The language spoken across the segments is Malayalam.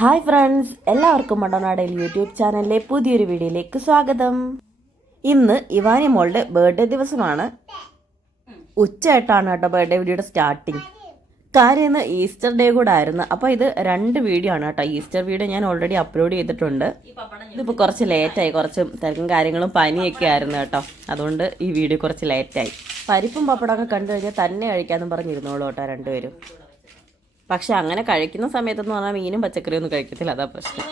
ഹായ് ഫ്രണ്ട്സ്, എല്ലാവർക്കും മടനാടയിൽ യൂട്യൂബ് ചാനലിലെ പുതിയൊരു വീഡിയോയിലേക്ക് സ്വാഗതം. ഇന്ന് ഇവാനി മോളുടെ ബർത്ത്ഡേ ദിവസമാണ്. ഉച്ചയായിട്ടാണ് കേട്ടോ ബർത്ത്ഡേ വീഡിയോയുടെ സ്റ്റാർട്ടിങ്. കാര്യം ഇന്ന് ഈസ്റ്റർ ഡേ കൂടെ ആയിരുന്നു. അപ്പോൾ ഇത് 2 വീഡിയോ ആണ് കേട്ടോ. ഈസ്റ്റർ വീഡിയോ ഞാൻ ഓൾറെഡി അപ്ലോഡ് ചെയ്തിട്ടുണ്ട്. ഇതിപ്പോൾ കുറച്ച് ലേറ്റായി, കുറച്ച് തിരക്കും കാര്യങ്ങളും പനിയൊക്കെ ആയിരുന്നു കേട്ടോ. അതുകൊണ്ട് ഈ വീഡിയോ കുറച്ച് ലേറ്റായി. പരിപ്പും പപ്പടമൊക്കെ കണ്ടു കഴിഞ്ഞാൽ തന്നെ കഴിക്കാമെന്നും പറഞ്ഞിരുന്നോളൂ കേട്ടോ രണ്ടുപേരും. പക്ഷെ അങ്ങനെ കഴിക്കുന്ന സമയത്തെന്ന് പറഞ്ഞാൽ മീനും പച്ചക്കറിയും ഒന്നും കഴിക്കത്തില്ല, അതാ പ്രശ്നം.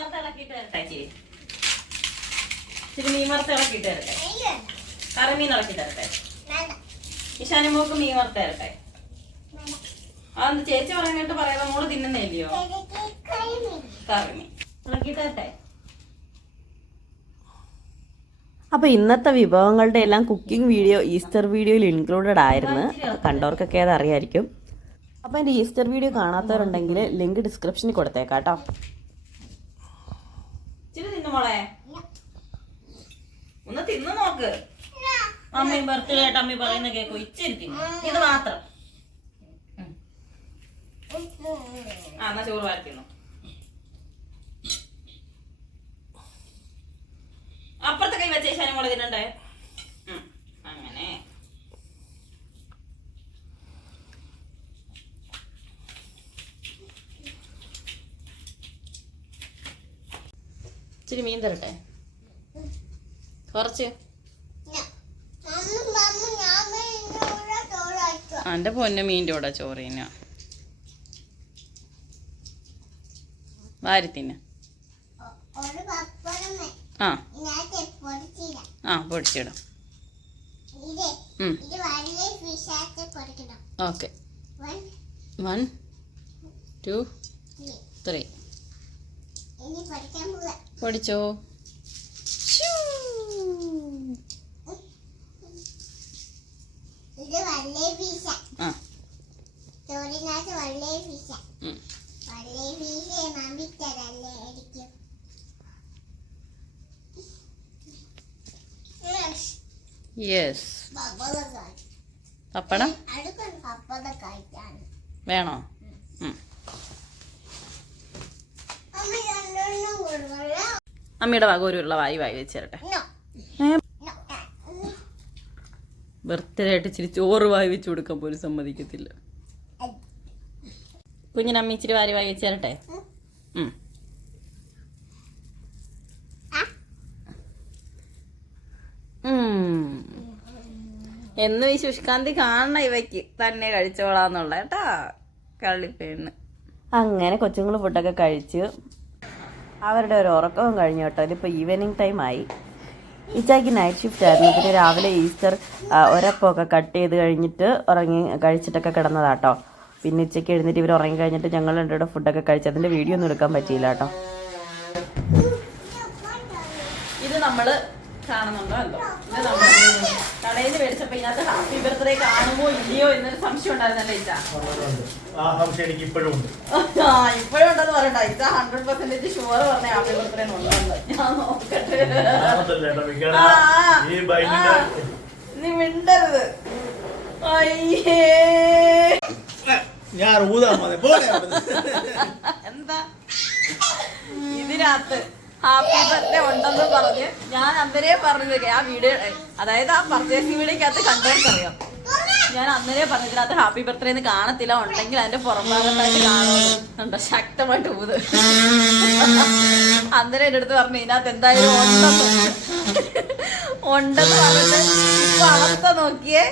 ചേച്ചി പറഞ്ഞിട്ട് പറയാതെ മോള് തിന്നുന്നില്ലയോ? അപ്പൊ ഇന്നത്തെ വിഭവങ്ങളുടെ എല്ലാം കുക്കിംഗ് വീഡിയോ ഈസ്റ്റർ വീഡിയോയിൽ ഇൻക്ലൂഡഡ് ആയിരുന്നു. കണ്ടവർക്കൊക്കെ അത് അറിയായിരിക്കും. അപ്പോൾ എൻ്റെ ഈസ്റ്റർ വീഡിയോ കാണാത്തവരുണ്ടെങ്കിൽ ലിങ്ക് ഡിസ്ക്രിപ്ഷനിൽ കൊടുത്തേക്കാം കേട്ടോ. മോളെ ഒന്ന് തിന്നു നോക്ക്. അമ്മയും ബർത്ത്ഡേ ആയിട്ട് അമ്മ പറയുന്ന കേക്കോ, ഇച്ചിരി തിന്നു. ഇത് മാത്രം. എന്നാ ചോറ് വാർത്തിന്നു. അപ്പുറത്തെ കൈ വെച്ച ശാനം കൂടെ തിന്നണ്ടേ? അങ്ങനെ ഇച്ചിരി മീൻ തരട്ടെ, കുറച്ച്. എന്റെ പൊന്ന മീൻ്റെ കൂടെ ചോറ് തിന്ന, വാരി തിന്ന. പൊടിച്ചിടാം. ഓക്കെ, 1 2 3 പൊടിച്ചോ. യെസ്, പപ്പടം വേണോ? അമ്മയുടെ വക ഒരു ഉരുള വായി വെച്ച് തരട്ടെ. ബർത്ത്ഡേ ആയിട്ട് ഇച്ചിരി ചോറ് വായി വെച്ച് കൊടുക്കാൻ പോലും സമ്മതിക്കത്തില്ല. കുഞ്ഞിനമ്മ ഇച്ചിരി വാരി വായി വെച്ച് തരട്ടെ. എന്നും ഈ ശുഷ്കാന്തി കാണണ ഇവയ്ക്ക് തന്നെ കഴിച്ചോളാന്നുള്ള കേട്ടാ കള്ളിപ്പെണ്ണ്. അങ്ങനെ കൊച്ചുങ്ങൾ ഫുഡൊക്കെ കഴിച്ച് അവരുടെ ഒരു ഉറക്കവും കഴിഞ്ഞു കേട്ടോ. ഇതിപ്പോൾ ഈവനിങ് ടൈമായി. ഇച്ചായ്ക്ക് നൈറ്റ് ഷിഫ്റ്റ് ആയിരുന്നു. പിന്നെ രാവിലെ ഈസ്റ്റർ ഒരപ്പമൊക്കെ കട്ട് ചെയ്ത് കഴിഞ്ഞിട്ട് കഴിച്ചിട്ടൊക്കെ കിടന്നതാട്ടോ. പിന്നെ ഉച്ചയ്ക്ക് എഴുന്നേറ്റ് ഇവർ ഉറങ്ങി കഴിഞ്ഞിട്ട് ഞങ്ങൾ രണ്ടുകൂടെ ഫുഡൊക്കെ കഴിച്ച് അതിൻ്റെ വീഡിയോ ഒന്നും എടുക്കാൻ പറ്റിയില്ല കേട്ടോ. ഇത് നമ്മൾ കാണുന്നുണ്ടോ എന്തോ, ഇത് നമ്മൾ കടയിൽ നിന്ന് മേടിച്ചപ്പോൾ ഇതിനകത്ത് ഹാപ്പി ബർത്ത്ഡേ കാണുമോ ഇല്ലയോ എന്നൊരു സംശയം ഉണ്ടായിരുന്നല്ലേ ഇച്ച? ഇപ്പോഴും ഉണ്ടെന്ന് പറയണ്ട. ഇച്ച 100% ഷുവർ പറഞ്ഞ ഹാപ്പി ബർത്ത്ഡേ ഉണ്ടെന്ന്. ഞാൻ നോക്കട്ടെ. നീ മിണ്ടരുത്. അയ്യേ, എന്താ ഇതിനകത്ത് ഹാപ്പി ബർത്ത്ഡേ ഉണ്ടെന്ന് പറഞ്ഞ് ഞാൻ അന്നേരെ പറഞ്ഞത്. ആ വീഡിയോ, അതായത് ആ പർച്ചേസിംഗ് വീഡിയോക്കകത്ത് കണ്ടവർക്കറിയാം. ഞാൻ അന്നേരെ പറഞ്ഞതിനകത്ത് ഹാപ്പി ബർത്ത്ഡേ എന്ന് കാണത്തില്ല, ഉണ്ടെങ്കിൽ അതിന്റെ പുറംഭാഗത്തായിട്ട് കാണുന്നുണ്ടോ ശക്തമായിട്ട് ഊത്. അന്നേരം എൻ്റെ അടുത്ത് പറഞ്ഞു ഇതിനകത്ത് എന്തായാലും ഉണ്ടെന്ന് പറഞ്ഞിട്ട് ഇപ്പൊ അവസ്ഥ നോക്കിയേ.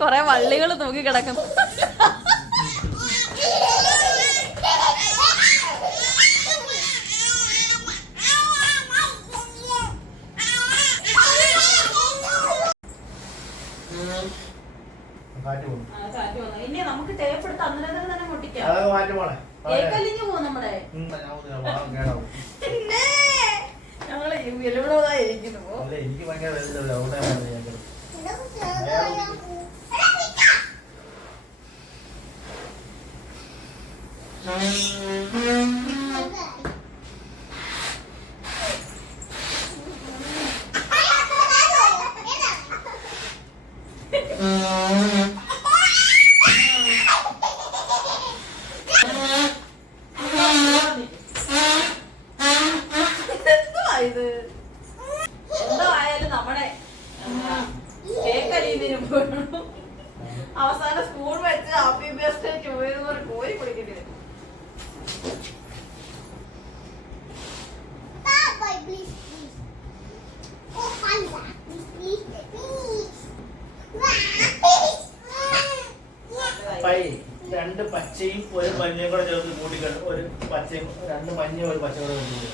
കൊറേ വള്ളികൾ തൂക്കി കിടക്കുന്നു. ഇനി നമുക്ക് ടേപ്പ് എടുത്ത് അന്നേരം തന്നെ പൊട്ടിക്കാം. കേക്കലിഞ്ഞു പോകും നമ്മുടെ. ഞങ്ങള് വെല്ലുവിളതായിരിക്കുന്നു. സ്പൂൺ വെച്ച് ഹാപ്പി ബർത്ത്ഡേ ടു യു എന്ന് പറഞ്ഞ് കോരി കുടിക്കേണ്ടി വരും. രണ്ട് പച്ചയും ഒരു മഞ്ഞയും കൂടെ ചേർത്ത് കൂട്ടിക്കൊണ്ട് ഒരു പച്ചയും രണ്ട് മഞ്ഞയും ഒരു പച്ച കൂടെ കൂട്ടിക്കൊണ്ട്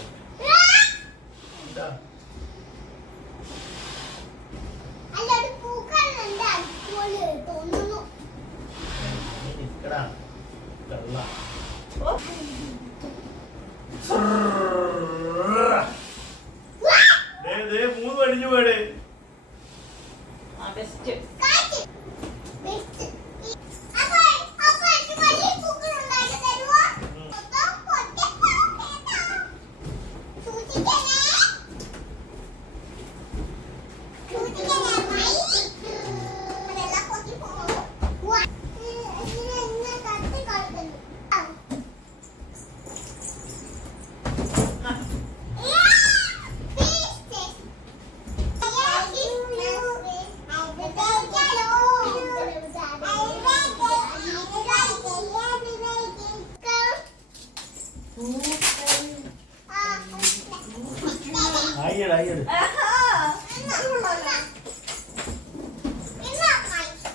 മൂന്ന് പടിഞ്ഞു പോയേ. ബെസ്റ്റ്.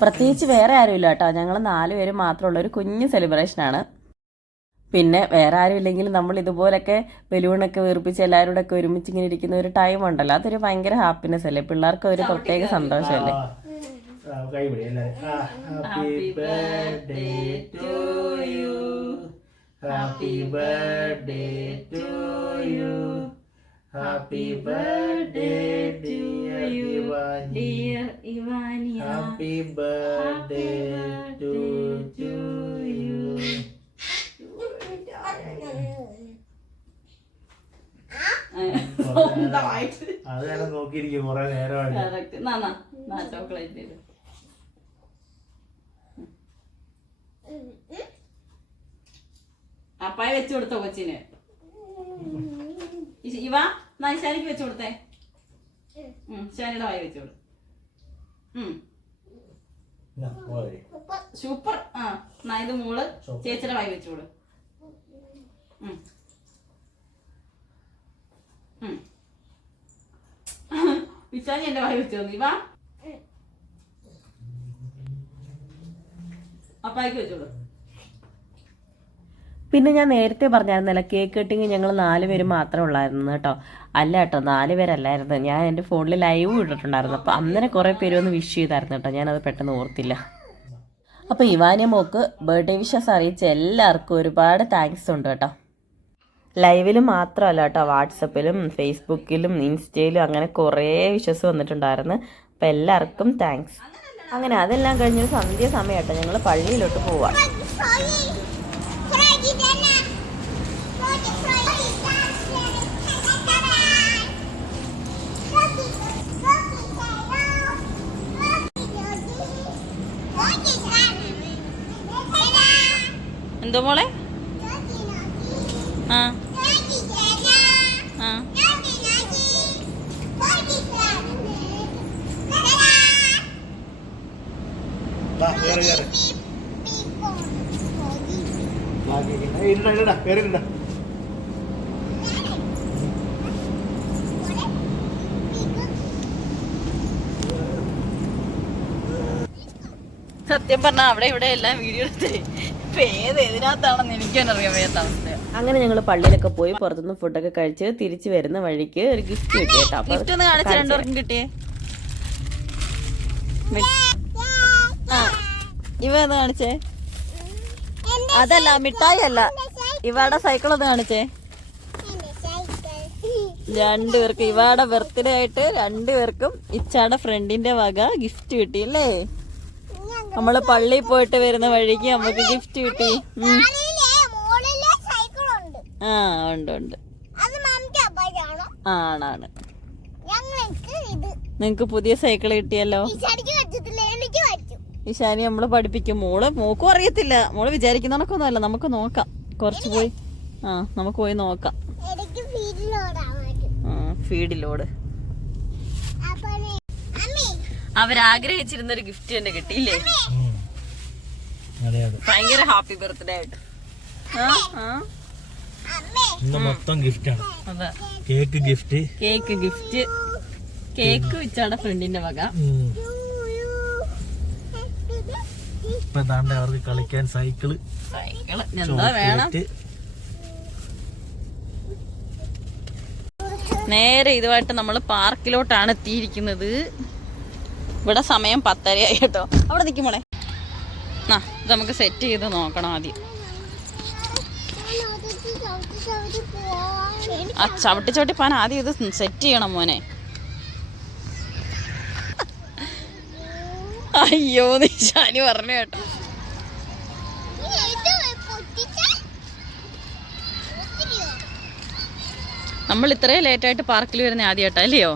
പ്രത്യേകിച്ച് വേറെ ആരുമില്ല കേട്ടോ, ഞങ്ങൾ 4 പേര് മാത്രമുള്ള ഒരു കുഞ്ഞു സെലിബ്രേഷനാണ്. പിന്നെ വേറെ ആരും ഇല്ലെങ്കിൽ നമ്മൾ ഇതുപോലൊക്കെ ബലൂണൊക്കെ വീർപ്പിച്ച് എല്ലാവരും കൂടെ ഒക്കെ ഒരുമിച്ച് ഇങ്ങനെ ഇരിക്കുന്ന ഒരു ടൈം ഉണ്ടല്ലോ, അതൊരു ഭയങ്കര ഹാപ്പിനെസ് അല്ലേ, പിള്ളേർക്ക് ഒരു പ്രത്യേക സന്തോഷമല്ലേ. Happy birthday to you. Happy birthday dear Ivania. Happy birthday to you. അത് നോക്കിയിരിക്കും കുറെ നേരമായിട്ട്. ചോക്ലേറ്റ് അപ്പായ വെച്ചു കൊടുത്തോ കൊച്ചിന്? ഇവ ഇശാനിക്ക് വെച്ചു കൊടുത്തേ. ഇശാനിയുടെ വായി വെച്ചു കൊടു. സൂപ്പർ. ഇത് മോള് ചേച്ചിയുടെ വായി വെച്ചു കൊടു. ഇശാനി എന്റെ വായി വെച്ചു തന്നു. ഇവ അപ്പായിക്ക് വെച്ചു കൊടു. പിന്നെ ഞാൻ നേരത്തെ പറഞ്ഞായിരുന്നല്ല, കേക്ക് കട്ടിങ് ഞങ്ങൾ 4 പേര് മാത്രമേ ഉള്ളായിരുന്നു കേട്ടോ. അല്ല കേട്ടോ, 4 പേരല്ലായിരുന്നു. ഞാൻ എൻ്റെ ഫോണിൽ ലൈവ് ഇട്ടിട്ടുണ്ടായിരുന്നു. അപ്പോൾ അന്നേരം കുറേ പേര് ഒന്ന് വിഷ് ചെയ്തായിരുന്നു കേട്ടോ, ഞാനത് പെട്ടെന്ന് ഓർത്തില്ല. അപ്പോൾ ഇവാനിയ മോക്ക് ബർത്ത്ഡേ വിഷസ് അറിയിച്ച എല്ലാവർക്കും ഒരുപാട് താങ്ക്സ് ഉണ്ട് കേട്ടോ. ലൈവിൽ മാത്രമല്ല കേട്ടോ, വാട്സപ്പിലും ഫേസ്ബുക്കിലും ഇൻസ്റ്റയിലും അങ്ങനെ കുറേ വിഷസ് വന്നിട്ടുണ്ടായിരുന്നു. അപ്പോൾ എല്ലാവർക്കും താങ്ക്സ്. അങ്ങനെ അതെല്ലാം കഴിഞ്ഞൊരു സന്ധ്യ സമയം കേട്ടോ, ഞങ്ങൾ പള്ളിയിലോട്ട് പോവാം. എന്തോ മോളെ? ആ സത്യം പറഞ്ഞാൽ അവിടെ ഇവിടെ എല്ലാം വീഡിയോ എടുത്ത് ഏതിനകത്താണെന്ന് എനിക്ക് തന്നെ അറിയാൻ വയ്യാത്ത അവസ്ഥ. അങ്ങനെ ഞങ്ങൾ പള്ളിയിലൊക്കെ പോയി പുറത്തുനിന്ന് ഫുഡൊക്കെ കഴിച്ച് തിരിച്ചു വരുന്ന വഴിക്ക് ഒരു ഗിഫ്റ്റ് കിട്ടി കേട്ടോ. ഗിഫ്റ്റ് ഒന്ന് കാണിച്ച് രണ്ടുപേർക്കും കിട്ടിയേ. ഇവ ഒന്ന് കാണിച്ചേ. അതല്ല മിഠായി അല്ല, ഇവയുടെ സൈക്കിൾ ഒന്ന് കാണിച്ചേ. 2 പേർക്ക് ഇവയുടെ ബർത്ത്ഡേ ആയിട്ട് 2 പേർക്കും ഇച്ചാടെ ഫ്രണ്ടിന്റെ വക ഗിഫ്റ്റ് കിട്ടിയല്ലേ. നമ്മള് പള്ളിയിൽ പോയിട്ട് വരുന്ന വഴിക്ക് നമുക്ക് ഗിഫ്റ്റ് കിട്ടി. ആ ഉണ്ട് ഉണ്ട്, ആണാണ്. നിങ്ങക്ക് പുതിയ സൈക്കിൾ കിട്ടിയല്ലോ. ഇശാനി നമ്മള് പഠിപ്പിക്കും. മോക്കും അറിയത്തില്ല, മോള് വിചാരിക്കുന്നതൊക്കെ അല്ല. നമുക്ക് നോക്കാം, കുറച്ച് പോയി നമുക്ക് പോയി നോക്കാം. ഫീഡിലോട് അവരാഗ്രഹിച്ചിരുന്നൊരു ഗിഫ്റ്റ് തന്നെ കിട്ടിയില്ലേ. ഭയങ്കര ഹാപ്പി ബർത്ത്ഡേ ആയിട്ട്. ഇന്ന് മൊത്തം ഗിഫ്റ്റാണ്. അതെ, കേക്ക് ഗിഫ്റ്റ്, കേക്ക് വെച്ചാടെ ഫ്രണ്ടിന്റെ വക. ഇപ്പൊ ദാണ്ടെ അവർക്ക് കളിക്കാൻ സൈക്കിള് എന്താ വേണം. നേരെ ഇതുമായിട്ട് നമ്മൾ പാർക്കിലോട്ടാണ് എത്തിയിരിക്കുന്നത്. ഇവിടെ സമയം 10:30 കേട്ടോ. അവിടെ നിൽക്കുമ്പോളെ ഇത് നമുക്ക് സെറ്റ് ചെയ്ത് നോക്കണം ആദ്യം. ആ ചവിട്ടി പാൻ ആദ്യം ഇത് സെറ്റ് ചെയ്യണം മോനെ. അയ്യോ നിശാനി പറഞ്ഞു കേട്ടോ. നമ്മൾ ഇത്രയും ലേറ്റായിട്ട് പാർക്കിൽ വരുന്ന ആദ്യമായിട്ടാ അല്ലയോ?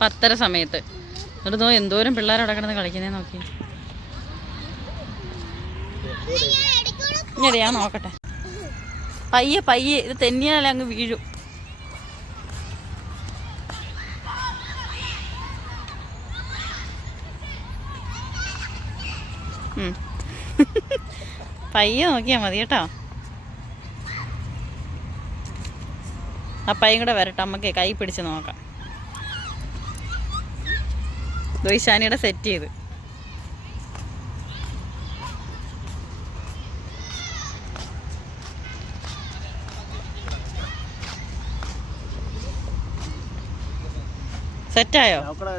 10:30 സമയത്ത്. എന്നിട്ട് എന്തോരം പിള്ളേർ അവിടെ കിടന്ന് കളിക്കുന്നേ നോക്കി. ഇനി ഞാൻ നോക്കട്ടെ. പയ്യെ ഇത് തെന്നിയാലേ അങ്ങ് വീഴും. പയ്യെ നോക്കിയാ മതി കേട്ടോ. ആ പയ്യും കൂടെ വരട്ടെ, അമ്മക്ക് കൈ പിടിച്ച് നോക്കാം. ദോയിശാനിയുടെ സെറ്റ് ചെയ്ത് സെറ്റായോ? ഇവിടെ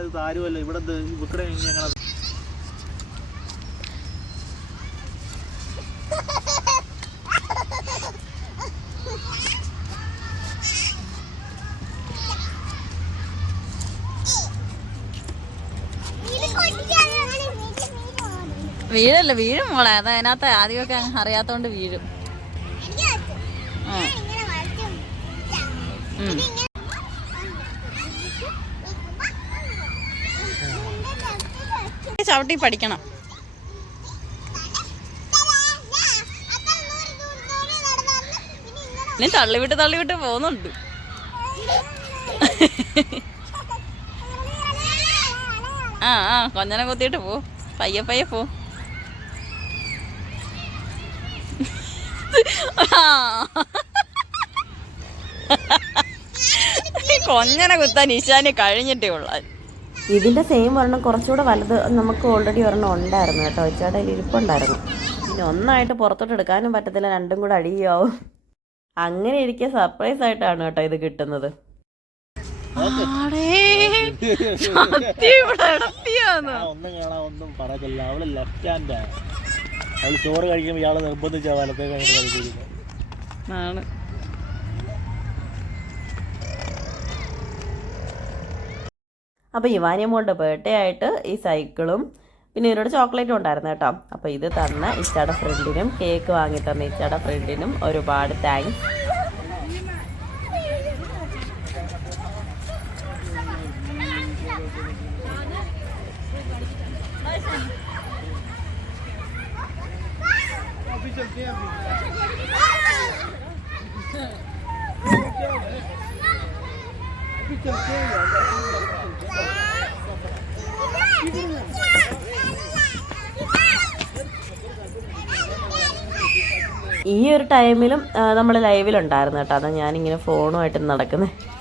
വീഴും മോളെ. അത് അതിനകത്ത് ആദ്യമൊക്കെ അറിയാത്തോണ്ട് വീഴും. ചവിട്ടി പഠിക്കണം. നീ തള്ളിവിട്ട് പോകുന്നുണ്ട്. കൊഞ്ഞനെ കുത്തിയിട്ട് പോ, പയ്യെ പോ. കൊഞ്ഞനെ കുത്താൻ ഈശാനി കഴിഞ്ഞിട്ടേ ഉള്ള. ഇതിന്റെ സെയിം ഒരെണ്ണം കുറച്ചുകൂടെ വലുത് നമുക്ക് ഓൾറെഡി ഒരെണ്ണം ഉണ്ടായിരുന്നു കേട്ടോ. വെച്ചാടെ ഇരിപ്പുണ്ടായിരുന്നു. പിന്നെ ഒന്നായിട്ട് പുറത്തോട്ട് എടുക്കാനും പറ്റത്തില്ല, രണ്ടും കൂടെ അടിയാവും. അങ്ങനെ ഇരിക്കുക സർപ്രൈസ് ആയിട്ടാണ് കേട്ടോ ഇത് കിട്ടുന്നത്. ഒന്നും പറയത്തില്ല. അവള് ലെഫ്റ്റ് ഹാൻഡ്. അവള് ചോറ് കഴിക്കുമ്പോ ഇയാള് നിർബന്ധിച്ച ആണ്. അപ്പോൾ ഇവാനിയമ്മോളുടെ ബർത്ത്ഡേ ആയിട്ട് ഈ സൈക്കിളും പിന്നെ ഇതിനോട് ചോക്ലേറ്റും ഉണ്ടായിരുന്നു കേട്ടോ. അപ്പോൾ ഇത് തന്ന ഇച്ചയുടെ ഫ്രണ്ടിനും കേക്ക് വാങ്ങി തന്ന ഇച്ചയുടെ ഫ്രണ്ടിനും ഒരുപാട് താങ്ക്സ്. ഈ ഒരു ടൈമിലും നമ്മൾ ലൈവിലുണ്ടായിരുന്നു കേട്ടോ. അതാ ഞാനിങ്ങനെ ഫോണുമായിട്ട് നടക്കുന്നത്.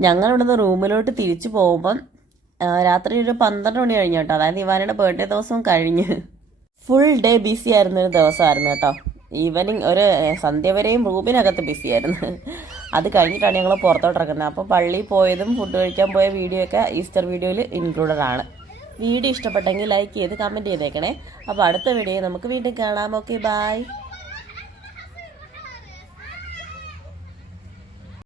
ഞങ്ങളിവിടുന്ന് റൂമിലോട്ട് തിരിച്ചു പോകുമ്പം രാത്രി ഒരു 12 മണി കഴിഞ്ഞു കേട്ടോ. അതായത് ഇവാനയുടെ ബർത്ത്ഡേ ദിവസവും കഴിഞ്ഞ് ഫുൾ ഡേ ബിസി ആയിരുന്ന ഒരു ദിവസമായിരുന്നു കേട്ടോ. ഈവനിങ് ഒരു സന്ധ്യ വരെയും റൂമിനകത്ത് ബിസി ആയിരുന്നു. അത് കഴിഞ്ഞിട്ടാണ് ഞങ്ങൾ പുറത്തോട്ട് ഇറക്കുന്നത്. അപ്പോൾ പള്ളിയിൽ പോയതും ഫുഡ് കഴിക്കാൻ പോയ വീഡിയോ ഒക്കെ ഈസ്റ്റർ വീഡിയോയിൽ ഇൻക്ലൂഡഡ് ആണ്. വീഡിയോ ഇഷ്ടപ്പെട്ടെങ്കിൽ ലൈക്ക് ചെയ്ത് കമൻറ്റ് ചെയ്തേക്കണേ. അപ്പോൾ അടുത്ത വീഡിയോ നമുക്ക് വീണ്ടും കാണാം. Okay, by.